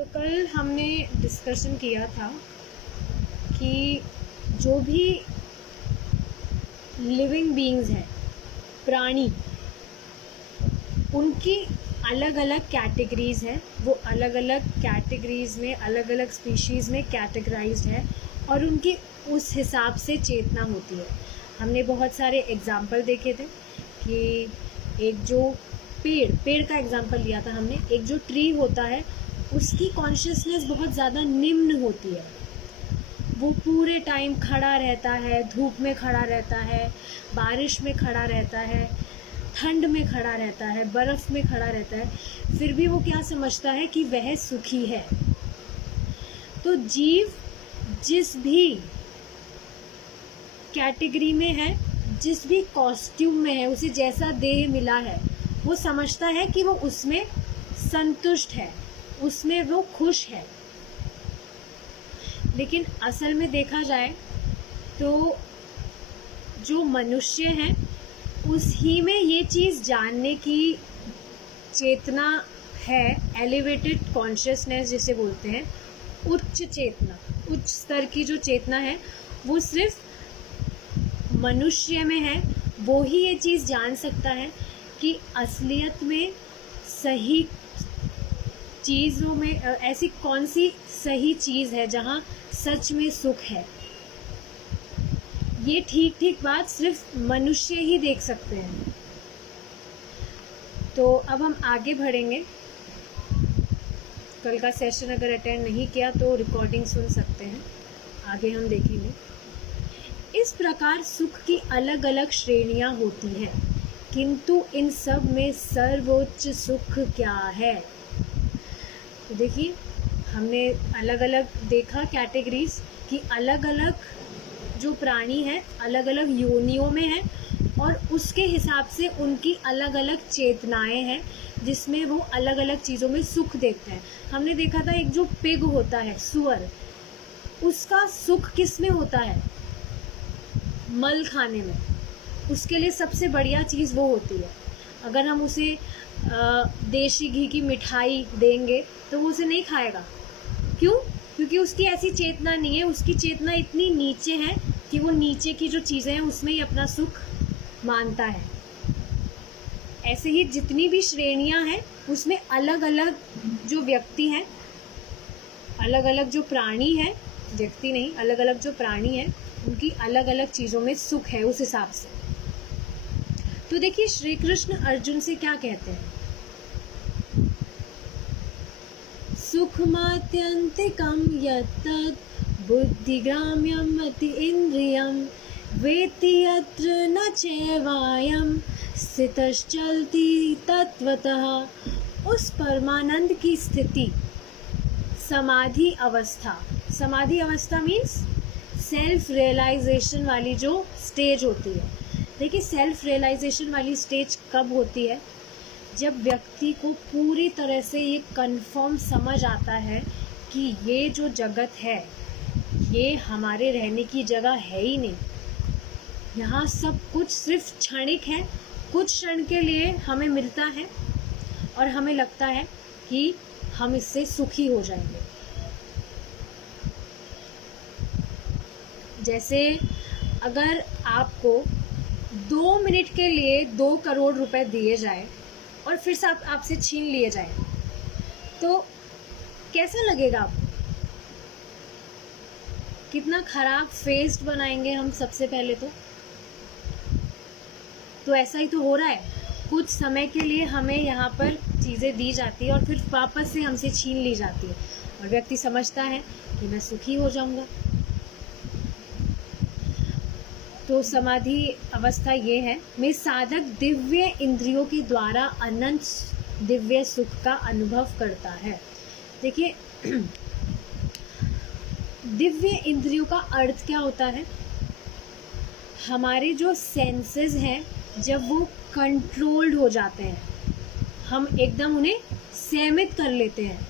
तो कल हमने डिस्कशन किया था कि जो भी लिविंग बीइंग्स हैं, प्राणी, उनकी अलग अलग कैटेगरीज़ हैं। वो अलग अलग कैटेगरीज़ में, अलग अलग स्पीशीज़ में कैटेगराइज्ड है और उनकी उस हिसाब से चेतना होती है। हमने बहुत सारे एग्जाम्पल देखे थे कि एक जो पेड़ का एग्जाम्पल लिया था हमने। एक जो ट्री होता है उसकी कॉन्शियसनेस बहुत ज़्यादा निम्न होती है। वो पूरे टाइम खड़ा रहता है, धूप में खड़ा रहता है, बारिश में खड़ा रहता है, ठंड में खड़ा रहता है, बर्फ़ में खड़ा रहता है, फिर भी वो क्या समझता है कि वह सुखी है। तो जीव जिस भी कैटेगरी में है, जिस भी कॉस्ट्यूम में है, उसे जैसा देह मिला है, वो समझता है कि वो उसमें संतुष्ट है, उसमें वो खुश है। लेकिन असल में देखा जाए तो जो मनुष्य हैं उस ही में ये चीज़ जानने की चेतना है, एलिवेटेड कॉन्शियसनेस जिसे बोलते हैं, उच्च चेतना, उच्च स्तर की जो चेतना है वो सिर्फ मनुष्य में है। वो ही ये चीज़ जान सकता है कि असलियत में सही चीज़ों में ऐसी कौन सी सही चीज़ है जहाँ सच में सुख है। ये ठीक बात सिर्फ मनुष्य ही देख सकते हैं। तो अब हम आगे बढ़ेंगे। कल का सेशन अगर अटेंड नहीं किया तो रिकॉर्डिंग सुन सकते हैं, आगे हम देखेंगे। इस प्रकार सुख की अलग अलग श्रेणियां होती हैं, किंतु इन सब में सर्वोच्च सुख क्या है? तो देखिए, हमने अलग अलग देखा कैटेगरीज कि अलग अलग जो प्राणी हैं अलग अलग योनियों में हैं और उसके हिसाब से उनकी अलग अलग चेतनाएं हैं जिसमें वो अलग अलग चीज़ों में सुख देखते हैं। हमने देखा था एक जो पिग होता है, सुअर, उसका सुख किस में होता है? मल खाने में। उसके लिए सबसे बढ़िया चीज़ वो होती है। अगर हम उसे देशी घी की मिठाई देंगे तो वो उसे नहीं खाएगा। क्यों? क्योंकि उसकी ऐसी चेतना नहीं है, उसकी चेतना इतनी नीचे है कि वो नीचे की जो चीज़ें हैं उसमें ही अपना सुख मानता है। ऐसे ही जितनी भी श्रेणियां हैं उसमें अलग अलग जो व्यक्ति हैं, अलग अलग जो प्राणी हैं, व्यक्ति नहीं, अलग अलग जो प्राणी हैं उनकी अलग अलग चीज़ों में सुख है उस हिसाब से। तो देखिए श्री कृष्ण अर्जुन से क्या कहते हैं? सुखमात्यंतिकं यत्तत् बुद्धिग्राम्यं अति इंद्रियं वेत्ति यत्र न चैवायं स्थितश्चलति तत्वतः। उस परमानंद की स्थिति समाधि अवस्था। समाधि अवस्था मीन्स सेल्फ रियलाइजेशन वाली जो स्टेज होती है। देखिए, सेल्फ रियलाइजेशन वाली स्टेज कब होती है? जब व्यक्ति को पूरी तरह से ये कंफर्म समझ आता है कि ये जो जगत है ये हमारे रहने की जगह है ही नहीं। यहाँ सब कुछ सिर्फ क्षणिक है, कुछ क्षण के लिए हमें मिलता है और हमें लगता है कि हम इससे सुखी हो जाएंगे। जैसे अगर आपको 2 मिनट के लिए 2 करोड़ रुपए दिए जाए और फिर से आपसे छीन लिए जाए तो कैसा लगेगा आपको? कितना खराब फेस बनाएंगे हम सबसे पहले तो ऐसा ही तो हो रहा है। कुछ समय के लिए हमें यहाँ पर चीज़ें दी जाती है और फिर वापस से हमसे छीन ली जाती है और व्यक्ति समझता है कि मैं सुखी हो जाऊंगा। तो समाधि अवस्था ये है में साधक दिव्य इंद्रियों के द्वारा अनंत दिव्य सुख का अनुभव करता है। देखिए, दिव्य इंद्रियों का अर्थ क्या होता है? हमारे जो सेंसेस हैं जब वो कंट्रोल्ड हो जाते हैं, हम एकदम उन्हें सीमित कर लेते हैं।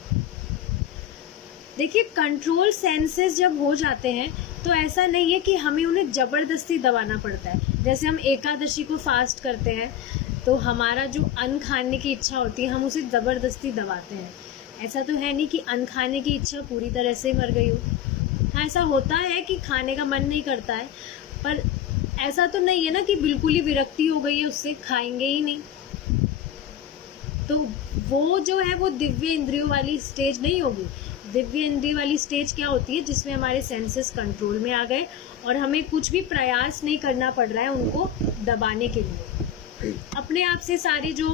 देखिए, कंट्रोल सेंसेस जब हो जाते हैं तो ऐसा नहीं है कि हमें उन्हें ज़बरदस्ती दबाना पड़ता है। जैसे हम एकादशी को फास्ट करते हैं तो हमारा जो अन्न खाने की इच्छा होती है हम उसे ज़बरदस्ती दबाते हैं। ऐसा तो है नहीं कि अन्न खाने की इच्छा पूरी तरह से मर गई हो। हाँ, ऐसा होता है कि खाने का मन नहीं करता है, पर ऐसा तो नहीं है ना कि बिल्कुल ही विरक्ति हो गई है उससे, खाएंगे ही नहीं। तो वो जो है वो दिव्य इंद्रियों वाली स्टेज नहीं होगी। दिव्य इंद्रिय वाली स्टेज क्या होती है, जिसमें हमारे सेंसेस कंट्रोल में आ गए और हमें कुछ भी प्रयास नहीं करना पड़ रहा है उनको दबाने के लिए। अपने आप से सारी जो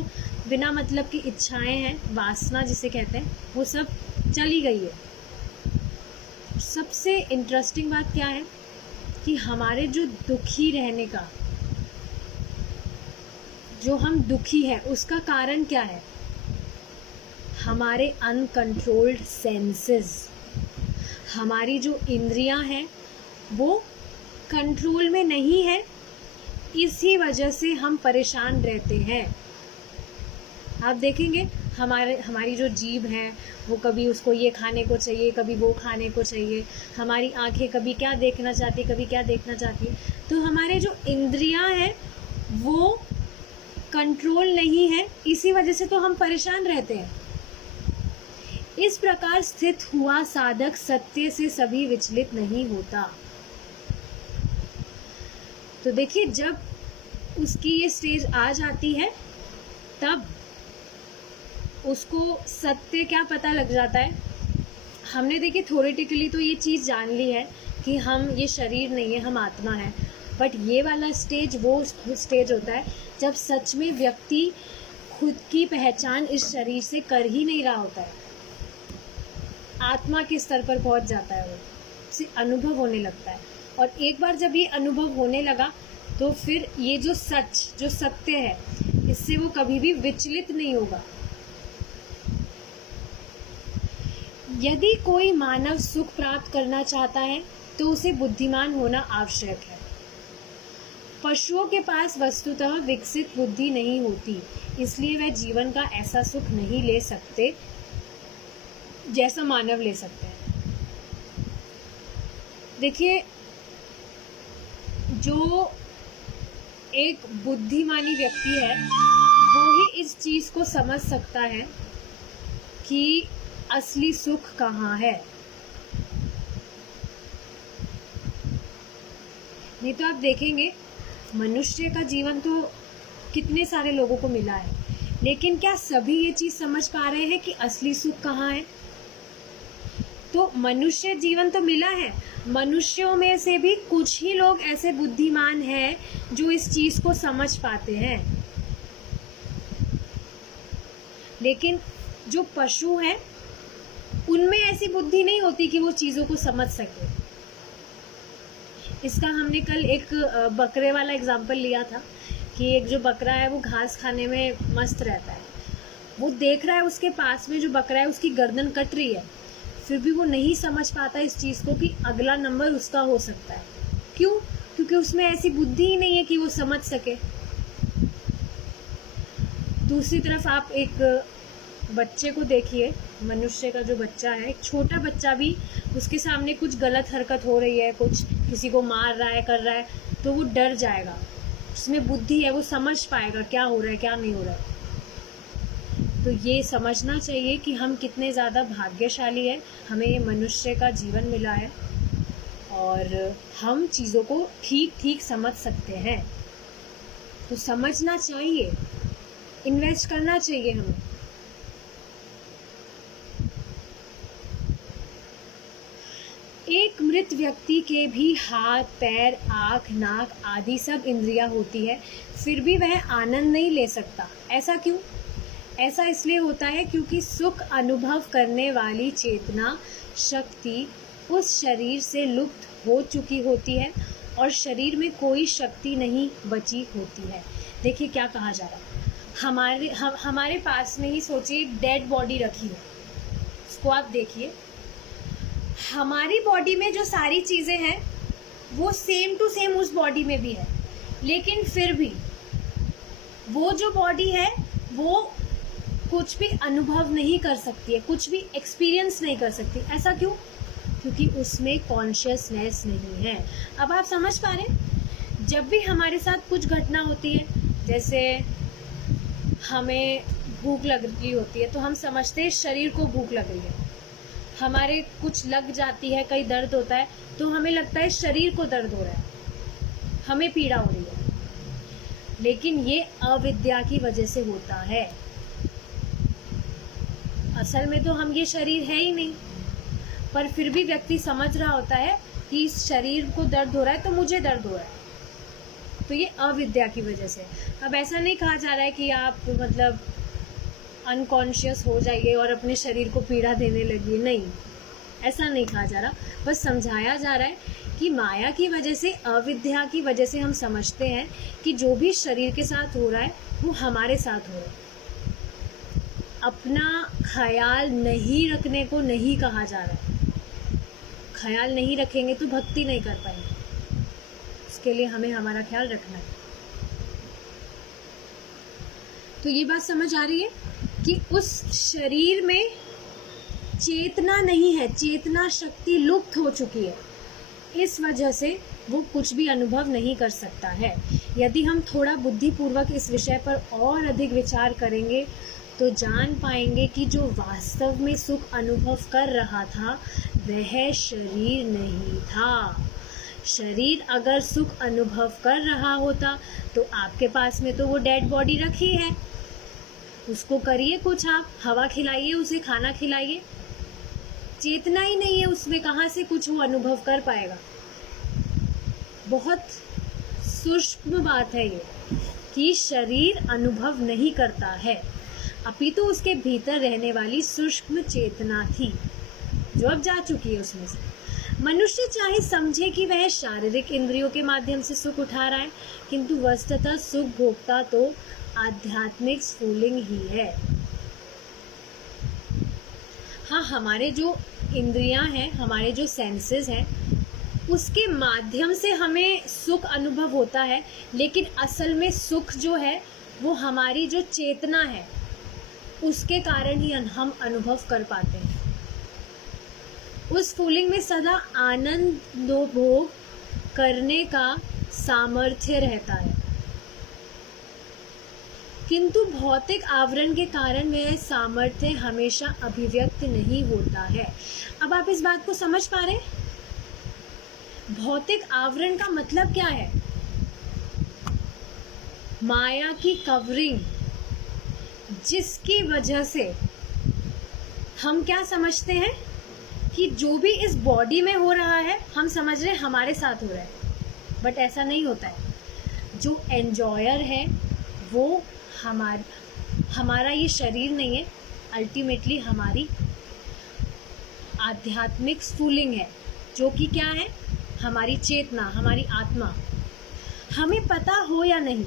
बिना मतलब की इच्छाएं हैं, वासना जिसे कहते हैं, वो सब चली गई है। सबसे इंटरेस्टिंग बात क्या है कि हमारे जो दुखी रहने का, जो हम दुखी है उसका कारण क्या है? हमारे अनकंट्रोल्ड सेंसेस। हमारी जो इंद्रियां हैं वो कंट्रोल में नहीं है, इसी वजह से हम परेशान रहते हैं। आप देखेंगे हमारी जो जीभ है वो कभी उसको ये खाने को चाहिए, कभी वो खाने को चाहिए। हमारी आंखें कभी क्या देखना चाहती है, कभी क्या देखना चाहती है। तो हमारे जो इंद्रियां हैं वो कंट्रोल नहीं है, इसी वजह से तो हम परेशान रहते हैं। इस प्रकार स्थित हुआ साधक सत्य से सभी विचलित नहीं होता। तो देखिए, जब उसकी ये स्टेज आ जाती है तब उसको सत्य क्या पता लग जाता है। हमने देखिए थ्योरेटिकली तो ये चीज़ जान ली है कि हम ये शरीर नहीं है, हम आत्मा है। बट ये वाला स्टेज वो स्टेज होता है जब सच में व्यक्ति खुद की पहचान इस शरीर से कर ही नहीं रहा होता है। आत्मा के स्तर पर पहुंच जाता है, वो उसे अनुभव होने लगता है। और एक बार जब ये अनुभव होने लगा तो फिर ये जो सच, जो सत्य है, इससे वो कभी भी विचलित नहीं होगा। यदि कोई मानव सुख प्राप्त करना चाहता है तो उसे बुद्धिमान होना आवश्यक है। पशुओं के पास वस्तुतः विकसित बुद्धि नहीं होती, इसलिए वह जीवन का ऐसा सुख नहीं ले सकते जैसा मानव ले सकते हैं। देखिए, जो एक बुद्धिमानी व्यक्ति है वो ही इस चीज को समझ सकता है कि असली सुख कहाँ है। नहीं तो आप देखेंगे मनुष्य का जीवन तो कितने सारे लोगों को मिला है, लेकिन क्या सभी ये चीज समझ पा रहे हैं कि असली सुख कहाँ है? तो मनुष्य जीवन तो मिला है, मनुष्यों में से भी कुछ ही लोग ऐसे बुद्धिमान हैं जो इस चीज को समझ पाते हैं। लेकिन जो पशु हैं उनमें ऐसी बुद्धि नहीं होती कि वो चीजों को समझ सके। इसका हमने कल एक बकरे वाला एग्जाम्पल लिया था कि एक जो बकरा है वो घास खाने में मस्त रहता है। वो देख रहा है उसके पास में जो बकरा है उसकी गर्दन कट रही है, फिर भी वो नहीं समझ पाता इस चीज़ को कि अगला नंबर उसका हो सकता है। क्यों? क्योंकि उसमें ऐसी बुद्धि ही नहीं है कि वो समझ सके। दूसरी तरफ आप एक बच्चे को देखिए, मनुष्य का जो बच्चा है, एक छोटा बच्चा भी, उसके सामने कुछ गलत हरकत हो रही है, कुछ किसी को मार रहा है, कर रहा है, तो वो डर जाएगा। उसमें बुद्धि है, वो समझ पाएगा क्या हो रहा है क्या नहीं हो रहा है। तो ये समझना चाहिए कि हम कितने ज़्यादा भाग्यशाली हैं, हमें ये मनुष्य का जीवन मिला है और हम चीज़ों को ठीक ठीक समझ सकते हैं। तो समझना चाहिए, इन्वेस्ट करना चाहिए हमें। एक मृत व्यक्ति के भी हाथ, पैर, आँख, नाक आदि सब इंद्रियां होती है, फिर भी वह आनंद नहीं ले सकता। ऐसा क्यों? ऐसा इसलिए होता है क्योंकि सुख अनुभव करने वाली चेतना शक्ति उस शरीर से लुप्त हो चुकी होती है और शरीर में कोई शक्ति नहीं बची होती है। देखिए क्या कहा जा रहा है, हमारे पास में ही सोचिए एक डेड बॉडी रखी है, उसको आप देखिए। हमारी बॉडी में जो सारी चीज़ें हैं वो सेम टू सेम उस बॉडी में भी है, लेकिन फिर भी वो जो बॉडी है वो कुछ भी अनुभव नहीं कर सकती है, कुछ भी एक्सपीरियंस नहीं कर सकती। ऐसा क्यों? क्योंकि उसमें कॉन्शियसनेस नहीं है। अब आप समझ पा रहे हैं, जब भी हमारे साथ कुछ घटना होती है, जैसे हमें भूख लग रही होती है तो हम समझते हैं शरीर को भूख लग रही है, हमारे कुछ लग जाती है, कहीं दर्द होता है तो हमें लगता है शरीर को दर्द हो रहा है, हमें पीड़ा हो रही है, लेकिन ये अविद्या की वजह से होता है। असल में तो हम ये शरीर है ही नहीं, पर फिर भी व्यक्ति समझ रहा होता है कि इस शरीर को दर्द हो रहा है तो मुझे दर्द हो रहा है, तो ये अविद्या की वजह से। अब ऐसा नहीं कहा जा रहा है कि आप मतलब अनकॉन्शियस हो जाइए और अपने शरीर को पीड़ा देने लगिए, नहीं, ऐसा नहीं कहा जा रहा, बस समझाया जा रहा है कि माया की वजह से, अविद्या की वजह से हम समझते हैं कि जो भी शरीर के साथ हो रहा है वो हमारे साथ हो रहा है। अपना ख्याल नहीं रखने को नहीं कहा जा रहा है, ख्याल नहीं रखेंगे तो भक्ति नहीं कर पाएंगे, उसके लिए हमें हमारा ख्याल रखना है। तो ये बात समझ आ रही है कि उस शरीर में चेतना नहीं है, चेतना शक्ति लुप्त हो चुकी है, इस वजह से वो कुछ भी अनुभव नहीं कर सकता है। यदि हम थोड़ा बुद्धिपूर्वक इस विषय पर और अधिक विचार करेंगे तो जान पाएंगे कि जो वास्तव में सुख अनुभव कर रहा था वह शरीर नहीं था। शरीर अगर सुख अनुभव कर रहा होता तो आपके पास में तो वो डेड बॉडी रखी है, उसको करिए कुछ, आप हवा खिलाइए, उसे खाना खिलाइए, चेतना ही नहीं है उसमें, कहाँ से कुछ वो अनुभव कर पाएगा। बहुत सूक्ष्म बात है ये कि शरीर अनुभव नहीं करता है, अपितु उसके भीतर रहने वाली सूक्ष्म चेतना थी जो अब जा चुकी है उसमें से। मनुष्य चाहे समझे कि वह शारीरिक इंद्रियों के माध्यम से सुख उठा रहा है, किंतु वस्तुतः सुख भोगता तो आध्यात्मिक स्फुलिंग ही है। हाँ, हमारे जो इंद्रियां हैं, हमारे जो सेंसेस हैं, उसके माध्यम से हमें सुख अनुभव होता है, लेकिन असल में सुख जो है वो हमारी जो चेतना है उसके कारण ही हम अनुभव कर पाते हैं। उस फीलिंग में सदा आनंद भोग करने का सामर्थ्य रहता है, किंतु भौतिक आवरण के कारण वह सामर्थ्य हमेशा अभिव्यक्त नहीं होता है। अब आप इस बात को समझ पा रहे हैं? भौतिक आवरण का मतलब क्या है? माया की कवरिंग, जिसकी वजह से हम क्या समझते हैं कि जो भी इस बॉडी में हो रहा है हम समझ रहे हैं हमारे साथ हो रहा है, बट ऐसा नहीं होता है। जो एंजॉयर है वो हमारा ये शरीर नहीं है, अल्टीमेटली हमारी आध्यात्मिक स्फुलिंग है, जो कि क्या है? हमारी चेतना, हमारी आत्मा। हमें पता हो या नहीं,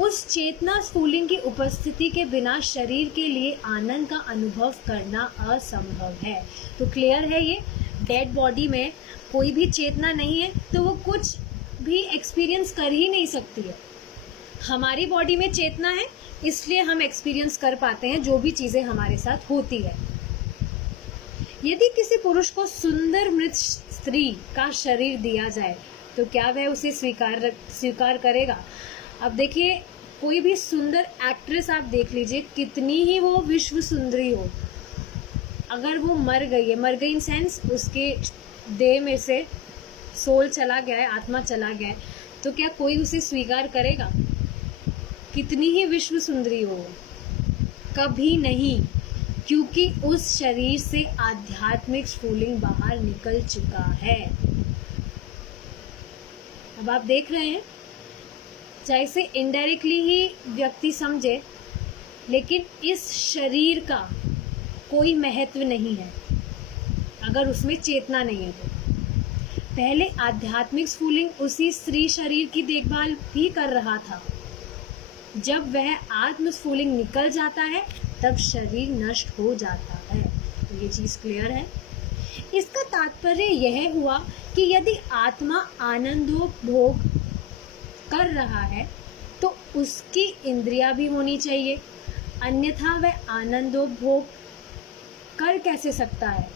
उस चेतना स्फुलिंग की उपस्थिति के बिना शरीर के लिए आनंद का अनुभव करना असंभव है। तो क्लियर है, ये डेड बॉडी में कोई भी चेतना नहीं है तो वो कुछ भी एक्सपीरियंस कर ही नहीं सकती है। हमारी बॉडी में चेतना है, इसलिए हम एक्सपीरियंस कर पाते हैं जो भी चीज़ें हमारे साथ होती है। यदि किसी पुरुष को सुंदर मृत स्त्री का शरीर दिया जाए तो क्या वह उसे स्वीकार करेगा? अब देखिए, कोई भी सुंदर एक्ट्रेस आप देख लीजिए, कितनी ही वो विश्व सुंदरी हो, अगर वो मर गई इन सेंस उसके देह में से सोल चला गया है, आत्मा चला गया है, तो क्या कोई उसे स्वीकार करेगा? कितनी ही विश्व सुंदरी हो, कभी नहीं, क्योंकि उस शरीर से आध्यात्मिक स्फुलिंग बाहर निकल चुका है। अब आप देख रहे हैं, जैसे इनडायरेक्टली ही व्यक्ति समझे, लेकिन इस शरीर का कोई महत्व नहीं है अगर उसमें चेतना नहीं है तो। पहले आध्यात्मिक स्फुलिंग उसी स्त्री शरीर की देखभाल भी कर रहा था, जब वह आत्म स्फुलिंग निकल जाता है तब शरीर नष्ट हो जाता है। तो ये चीज क्लियर है। इसका तात्पर्य यह हुआ कि यदि आत्मा आनंदोपभोग कर रहा है तो उसकी इंद्रियां भी होनी चाहिए, अन्यथा वह आनंदोपभोग कर कैसे सकता है?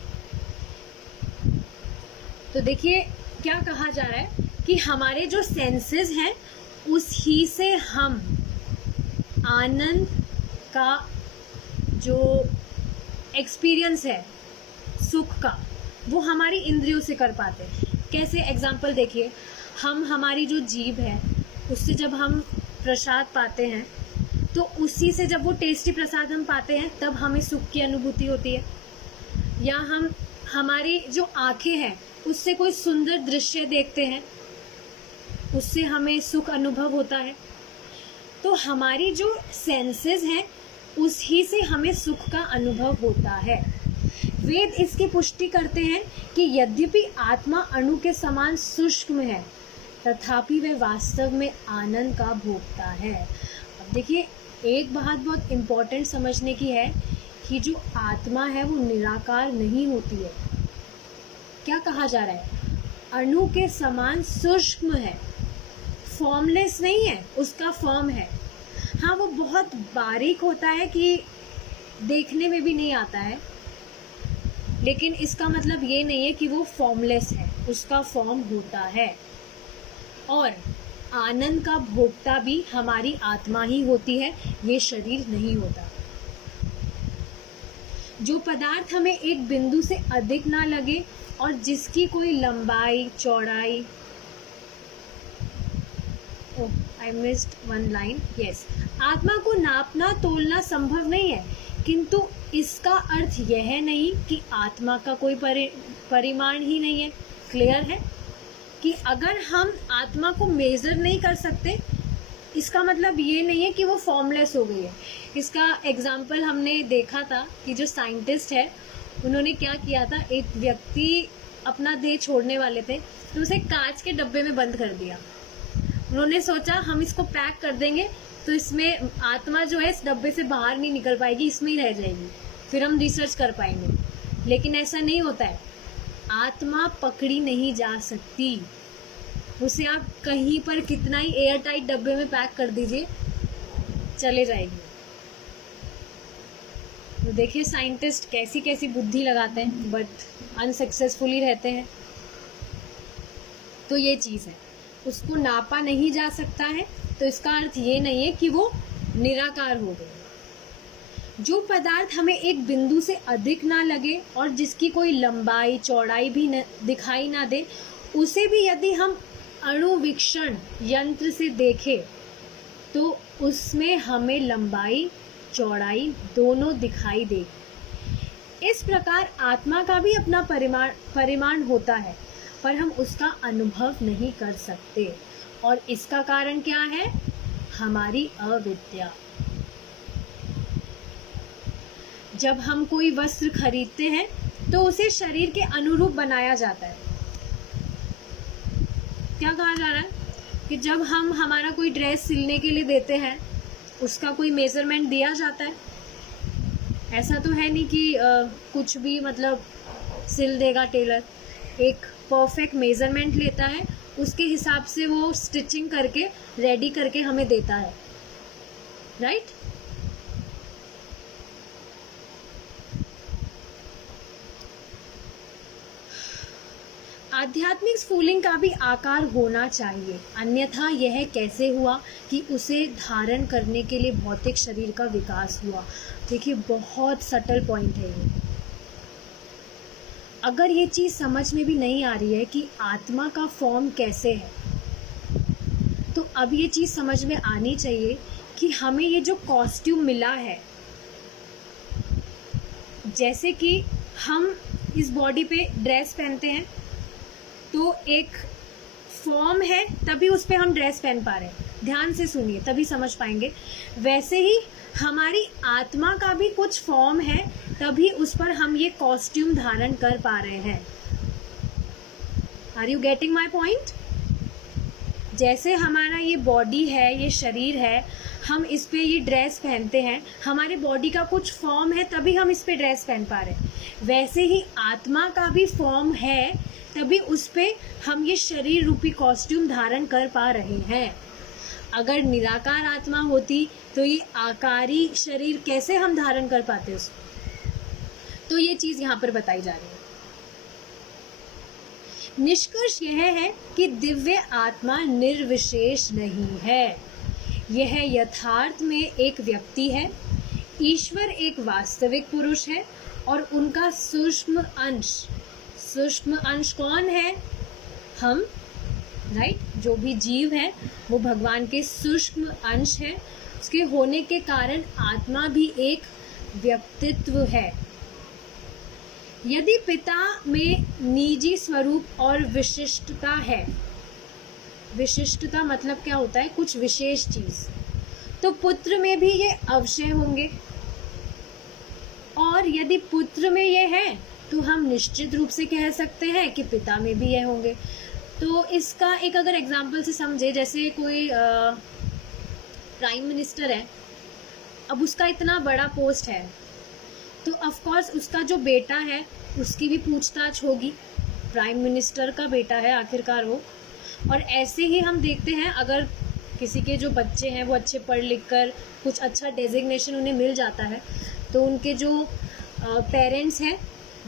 तो देखिए क्या कहा जा रहा है कि हमारे जो सेंसेस हैं उसी से हम आनंद का जो एक्सपीरियंस है सुख का, वो हमारी इंद्रियों से कर पाते हैं। कैसे? एग्जाम्पल देखिए, हम हमारी जो जीभ है उससे जब हम प्रसाद पाते हैं तो उसी से जब वो टेस्टी प्रसाद हम पाते हैं तब हमें सुख की अनुभूति होती है। या हम हमारी जो आंखें हैं उससे कोई सुंदर दृश्य देखते हैं, उससे हमें सुख अनुभव होता है। तो हमारी जो सेंसेस हैं उसी से हमें सुख का अनुभव होता है। वेद इसकी पुष्टि करते हैं कि यद्यपि आत्मा अणु के समान सूक्ष्म है तथापि वह वास्तव में आनंद का भोगता है। अब देखिए, एक बात बहुत इम्पोर्टेंट समझने की है कि जो आत्मा है वो निराकार नहीं होती है। क्या कहा जा रहा है? अणु के समान सूक्ष्म है, फॉर्मलेस नहीं है, उसका फॉर्म है। हाँ, वो बहुत बारीक होता है कि देखने में भी नहीं आता है, लेकिन इसका मतलब ये नहीं है कि वो फॉर्मलेस है, उसका फॉर्म होता है। और आनंद का भोक्ता भी हमारी आत्मा ही होती है, ये शरीर नहीं होता। जो पदार्थ हमें एक बिंदु से अधिक ना लगे और जिसकी कोई लंबाई चौड़ाई, I missed one line, yes, आत्मा को नापना तोलना संभव नहीं है, किंतु इसका अर्थ यह नहीं कि आत्मा का कोई परिमाण ही नहीं है। क्लियर है कि अगर हम आत्मा को मेजर नहीं कर सकते, इसका मतलब ये नहीं है कि वो फॉर्मलेस हो गई है। इसका एग्जाम्पल हमने देखा था कि जो साइंटिस्ट है उन्होंने क्या किया था, एक व्यक्ति अपना देह छोड़ने वाले थे तो उसे कांच के डब्बे में बंद कर दिया। उन्होंने सोचा हम इसको पैक कर देंगे तो इसमें आत्मा जो है इस डब्बे से बाहर नहीं निकल पाएगी, इसमें ही रह जाएगी, फिर हम रिसर्च कर पाएंगे। लेकिन ऐसा नहीं होता है, आत्मा पकड़ी नहीं जा सकती। उसे आप कहीं पर कितना ही एयर टाइट डब्बे में पैक कर दीजिए, चले जाएगी। तो देखिए साइंटिस्ट कैसी कैसी बुद्धि लगाते हैं बट अनसक्सेसफुली रहते हैं। तो ये चीज़ है, उसको नापा नहीं जा सकता है, तो इसका अर्थ ये नहीं है कि वो निराकार हो गए। जो पदार्थ हमें एक बिंदु से अधिक ना लगे और जिसकी कोई लंबाई चौड़ाई भी दिखाई ना दे, उसे भी यदि हम अणुवीक्षण यंत्र से देखें तो उसमें हमें लंबाई चौड़ाई दोनों दिखाई देगी। इस प्रकार आत्मा का भी अपना परिमाण होता है, पर हम उसका अनुभव नहीं कर सकते। और इसका कारण क्या है? हमारी अविद्या। जब हम कोई वस्त्र खरीदते हैं तो उसे शरीर के अनुरूप बनाया जाता है। क्या कहा जा रहा है कि जब हम हमारा कोई ड्रेस सिलने के लिए देते हैं उसका कोई मेजरमेंट दिया जाता है। ऐसा तो है नहीं कि कुछ भी मतलब सिल देगा टेलर। एक परफेक्ट मेजरमेंट लेता है, उसके हिसाब से वो स्टिचिंग करके रेडी करके हमें देता है, राइट? आध्यात्मिक स्फूलिंग का भी आकार होना चाहिए, अन्यथा यह कैसे हुआ कि उसे धारण करने के लिए भौतिक शरीर का विकास हुआ। देखिए बहुत सटल पॉइंट है ये। अगर ये चीज़ समझ में भी नहीं आ रही है कि आत्मा का फॉर्म कैसे है, तो अब ये चीज़ समझ में आनी चाहिए कि हमें ये जो कॉस्ट्यूम मिला है, जैसे कि हम इस बॉडी पे ड्रेस पहनते हैं तो एक फॉर्म है तभी उस पर हम ड्रेस पहन पा रहे हैं। ध्यान से सुनिए तभी समझ पाएंगे। वैसे ही हमारी आत्मा का भी कुछ फॉर्म है तभी उस पर हम ये कॉस्ट्यूम धारण कर पा रहे हैं। Are you getting my point? जैसे हमारा ये बॉडी है, ये शरीर है, हम इस पे ये ड्रेस पहनते हैं, हमारे बॉडी का कुछ फॉर्म है तभी हम इस पे ड्रेस पहन पा रहे हैं। वैसे ही आत्मा का भी फॉर्म है तभी उस पे हम ये शरीर रूपी कॉस्ट्यूम धारण कर पा रहे हैं। अगर निराकार आत्मा होती तो ये आकारी शरीर कैसे हम धारण कर पाते उसको? तो ये चीज़ यहाँ पर बताई जा रही है। निष्कर्ष यह है कि दिव्य आत्मा निर्विशेष नहीं है। यह यथार्थ में एक व्यक्ति है। ईश्वर एक वास्तविक पुरुष है और उनका सूक्ष्म अंश कौन है? हम, राइट? जो भी जीव है वो भगवान के सूक्ष्म अंश है। उसके होने के कारण आत्मा भी एक व्यक्तित्व है। यदि पिता में निजी स्वरूप और विशिष्टता है, विशिष्टता मतलब क्या होता है? कुछ विशेष चीज, तो पुत्र में भी ये अवश्य होंगे। और यदि पुत्र में ये है तो हम निश्चित रूप से कह सकते हैं कि पिता में भी ये होंगे। तो इसका एक अगर एग्जाम्पल से समझे, जैसे कोई प्राइम मिनिस्टर है, अब उसका इतना बड़ा पोस्ट है तो ऑफ कोर्स उसका जो बेटा है उसकी भी पूछताछ होगी। प्राइम मिनिस्टर का बेटा है आखिरकार वो। और ऐसे ही हम देखते हैं, अगर किसी के जो बच्चे हैं वो अच्छे पढ़ लिख कर कुछ अच्छा डेजिग्नेशन उन्हें मिल जाता है तो उनके जो पेरेंट्स हैं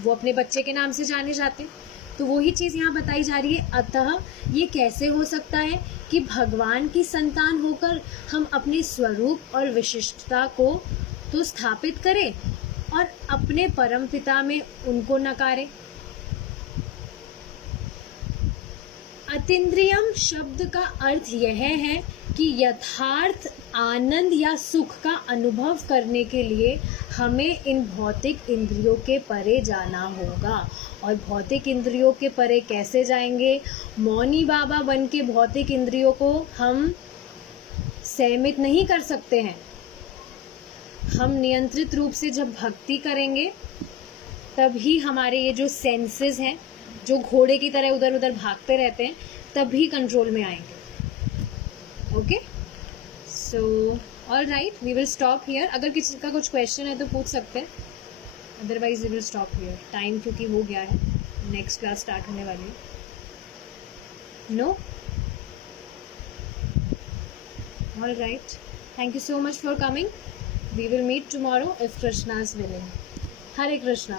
वो अपने बच्चे के नाम से जाने जाते हैं। तो वही चीज़ यहाँ बताई जा रही है। अतः ये कैसे हो सकता है कि भगवान की संतान होकर हम अपने स्वरूप और विशिष्टता को तो स्थापित करें और अपने परम पिता में उनको नकारें। अतीन्द्रियम शब्द का अर्थ यह है कि यथार्थ आनंद या सुख का अनुभव करने के लिए हमें इन भौतिक इंद्रियों के परे जाना होगा। और भौतिक इंद्रियों के परे कैसे जाएंगे? मौनी बाबा बन के भौतिक इंद्रियों को हम सहमित नहीं कर सकते हैं। हम नियंत्रित रूप से जब भक्ति करेंगे तभी हमारे ये जो सेंसेस हैं, जो घोड़े की तरह उधर उधर भागते रहते हैं, तभी कंट्रोल में आएंगे। Okay, so all right, we will stop here. अगर किसी का कुछ क्वेश्चन है तो पूछ सकते हैं, otherwise we will stop here. Time क्योंकि हो गया है, नेक्स्ट क्लास स्टार्ट होने वाली है। No? All right, thank you so much for coming. We will meet tomorrow if Krishna is willing. Hare Krishna.